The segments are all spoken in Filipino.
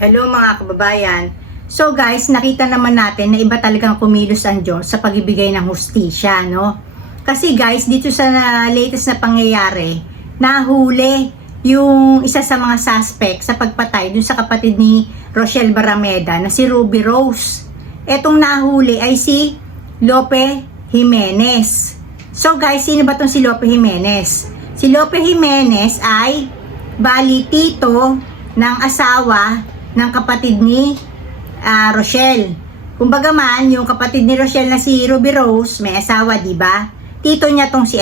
Hello mga kababayan. So guys, nakita naman natin na iba talagang kumilos ang Diyos sa pagbibigay ng hustisya, no? Kasi guys, dito sa latest na pangyayari, nahuli yung isa sa mga suspect sa pagpatay dun sa kapatid ni Rochelle Barameda na si Ruby Rose. Etong nahuli ay si Lope Jimenez. So guys, sino ba tong si Lope Jimenez? Si Lope Jimenez ay bali tito ng asawa ng kapatid ni Rochelle. Kumbaga man, yung kapatid ni Rochelle na si Ruby Rose, may asawa, di ba? Tito niya tong si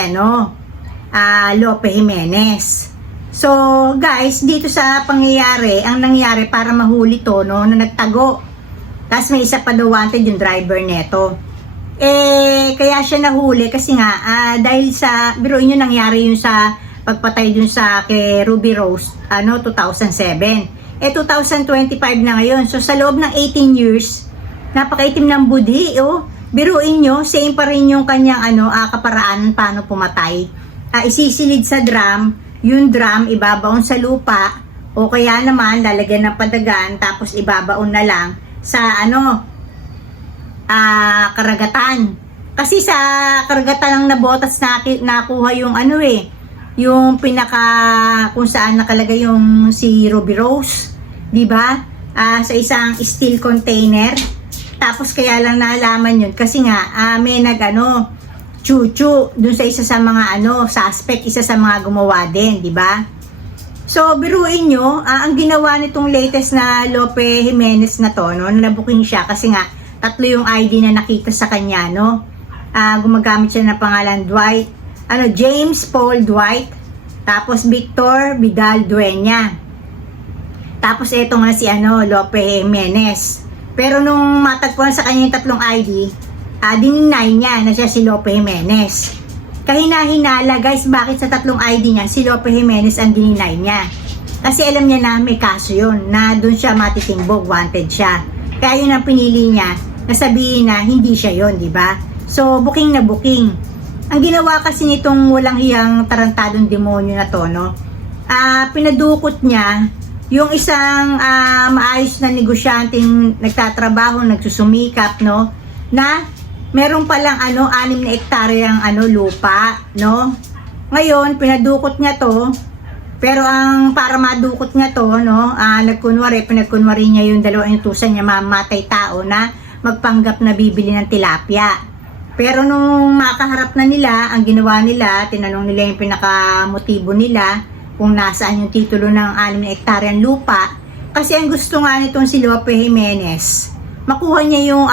Lope Jimenez. So, guys, dito sa pangyayari, ang nangyari para mahuli to, no, na nagtago. Tapos may isa pa daw wanted yung driver neto. Kaya siya nahuli kasi nga, dahil sa, biruin nyo nangyari yun sa pagpatay dun sa kay Ruby Rose, 2007. 2025 na ngayon. So, sa loob ng 18 years, napakaitim ng budhi, oh. Biruin nyo, same pa rin yung kanyang, kaparaanan paano pumatay. Isisilid sa drum, yung drum, ibabaon sa lupa, o kaya naman, lalagyan ng padagan, tapos ibabaon na lang sa, karagatan. Kasi sa karagatan ng nabotas nakuha yung, yung kung saan nakalagay yung si Ruby Rose, di ba? Sa isang steel container. Tapos kaya lang nalaman yun kasi nga may chuchu dun sa isa sa mga suspect, isa sa mga gumawa din, di ba? So biruin nyo, ang ginawa nitong latest na Lope Jimenez na to, no, na nabuking siya kasi nga tatlo yung ID na nakita sa kanya, no? Gumagamit siya ng pangalan Dwight, James Paul Dwight, tapos Victor Vidal Dueña. Tapos ito nga si Lope Jimenez. Pero nung matagpuan sa kanya yung tatlong ID, dininay niya na siya si Lope Jimenez. Kahina-hinala guys, bakit sa tatlong ID niya si Lope Jimenez ang dininay niya? Kasi alam niya na may kaso yun, na doon siya matitimbog, wanted siya. Kaya yun ang pinili niya, na sabihin na hindi siya yun, di ba? So booking na booking. Ang ginawa kasi nitong walang hiyang tarantadong demonyo na to, no? Pinadukot niya yung isang maayos na negosyanteng nagtatrabaho, nagsusumikap, no? Na meron palang 6 na ektaryang lupa, no? Ngayon, pinadukot niya to. Pero para madukot niya to, no? Pinagkunwari niya yung dalawang inutusan niya mamatay tao na magpanggap na bibili ng tilapia. Pero nung makaharap na nila, ang ginawa nila, tinanong nila yung pinakamotibo nila kung nasaan yung titulo ng 6 na ektaryang lupa. Kasi ang gusto nga nitong si Lope Jimenez, makuha niya yung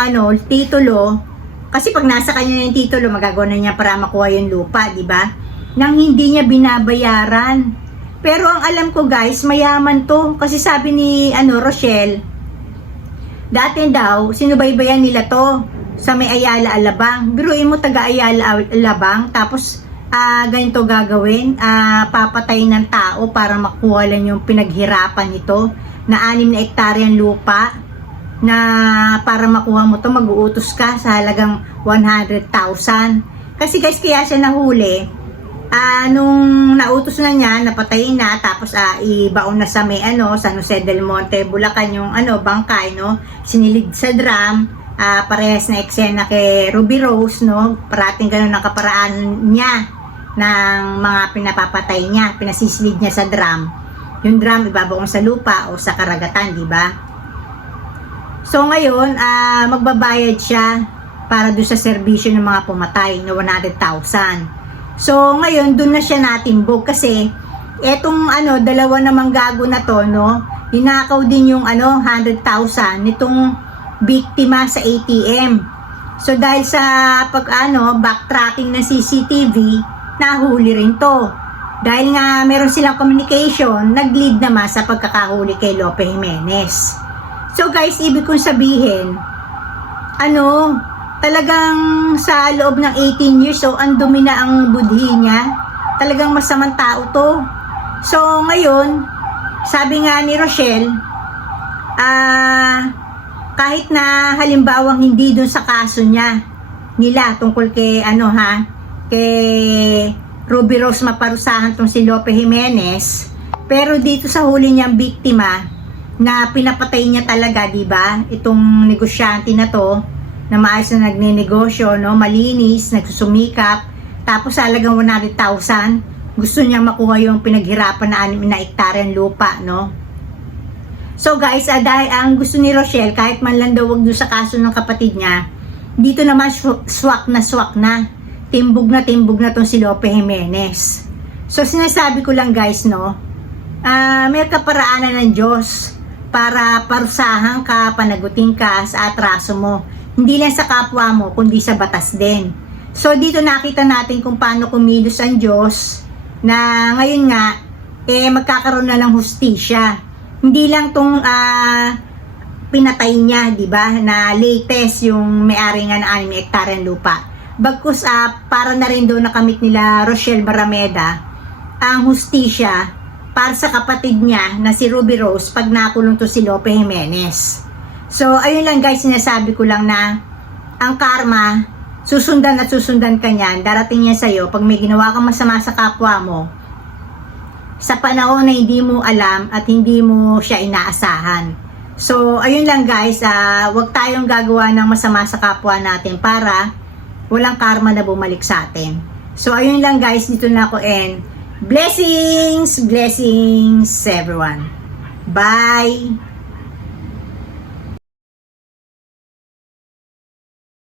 titulo. Kasi pag nasa kanya yung titulo, magagawa na niya para makuha yung lupa, di ba? Nang hindi niya binabayaran. Pero ang alam ko guys, mayaman to. Kasi sabi ni Rochelle, dati daw, sinubaybayan nila to sa may Ayala Alabang. Biruin mo taga Ayala Alabang, tapos ganito gagawin, papatay ng tao para makuha lang yung pinaghirapan nito na 6 na ektaryang lupa, na para makuha mo to mag-uutos ka sa halagang 100,000. Kasi guys, kaya siya nahuli, nung nautos na niya, napatayin na, tapos ibaon na sa may San Jose del Monte, Bulacan yung bangkay, no? Sinilid sa drum. Parehas na eksena kay Ruby Rose, no? Parating ganun ang kaparaan niya ng mga pinapapatay niya, pinasisilid niya sa drum. Yung drum ibabaon sa lupa o sa karagatan, di ba? So ngayon, magbabayad siya para doon sa serbisyo ng mga pumatay na 100,000. So ngayon, doon na siya natimbog kasi etong dalawa namang gago na to, no? Ninakaw din yung 100,000 nitong biktima sa ATM. So dahil sa backtracking ng CCTV, nahuli rin to. Dahil nga meron silang communication, nag-lead naman sa pagkakahuli kay Lope Jimenez. So guys, ibig kong sabihin, talagang sa loob ng 18 years, so ang dumi na ang budhi niya. Talagang masamang tao to. So ngayon, sabi nga ni Rochelle, kahit na halimbawang hindi dun sa kaso nila tungkol kay kay Ruby Rose maparusahan tong si Lope Jimenez, pero dito sa huli niyang biktima, na pinapatay niya talaga, di ba? Itong negosyante na to, na maayos na nagnenegosyo, no? Malinis, nagsusumikap, tapos halagang 100,000, gusto niya makuha yung pinaghirapan na 6 na hektaryang lupa, no? So guys, dahil ang gusto ni Rochelle, kahit man lang daw wag doon sa kaso ng kapatid niya, dito naman swak na. Timbog na tong si Lope Jimenez. So sinasabi ko lang guys, no, may kaparaanan ng Diyos para parusahan ka, panagutin ka sa atraso mo. Hindi lang sa kapwa mo, kundi sa batas din. So dito nakita natin kung paano kumilos ang Diyos na ngayon nga, magkakaroon na ng hustisya. Hindi lang tong pinatay niya, di ba, na latest yung may-ari nga na 6 hektaryang lupa. Bagkus para na rin doon nakamit nila Rochelle Barameda ang hustisya para sa kapatid niya na si Ruby Rose pag nakulong to si Lope Jimenez. So ayun lang guys, sinasabi ko lang na ang karma, susundan at susundan ka niyan, darating niya sa'yo pag may ginawa kang masama sa kapwa mo sa panahon na hindi mo alam at hindi mo siya inaasahan. So ayun lang guys, wag tayong gagawa ng masama sa kapwa natin para walang karma na bumalik sa atin. So ayun lang guys, dito na ako, and blessings everyone. Bye.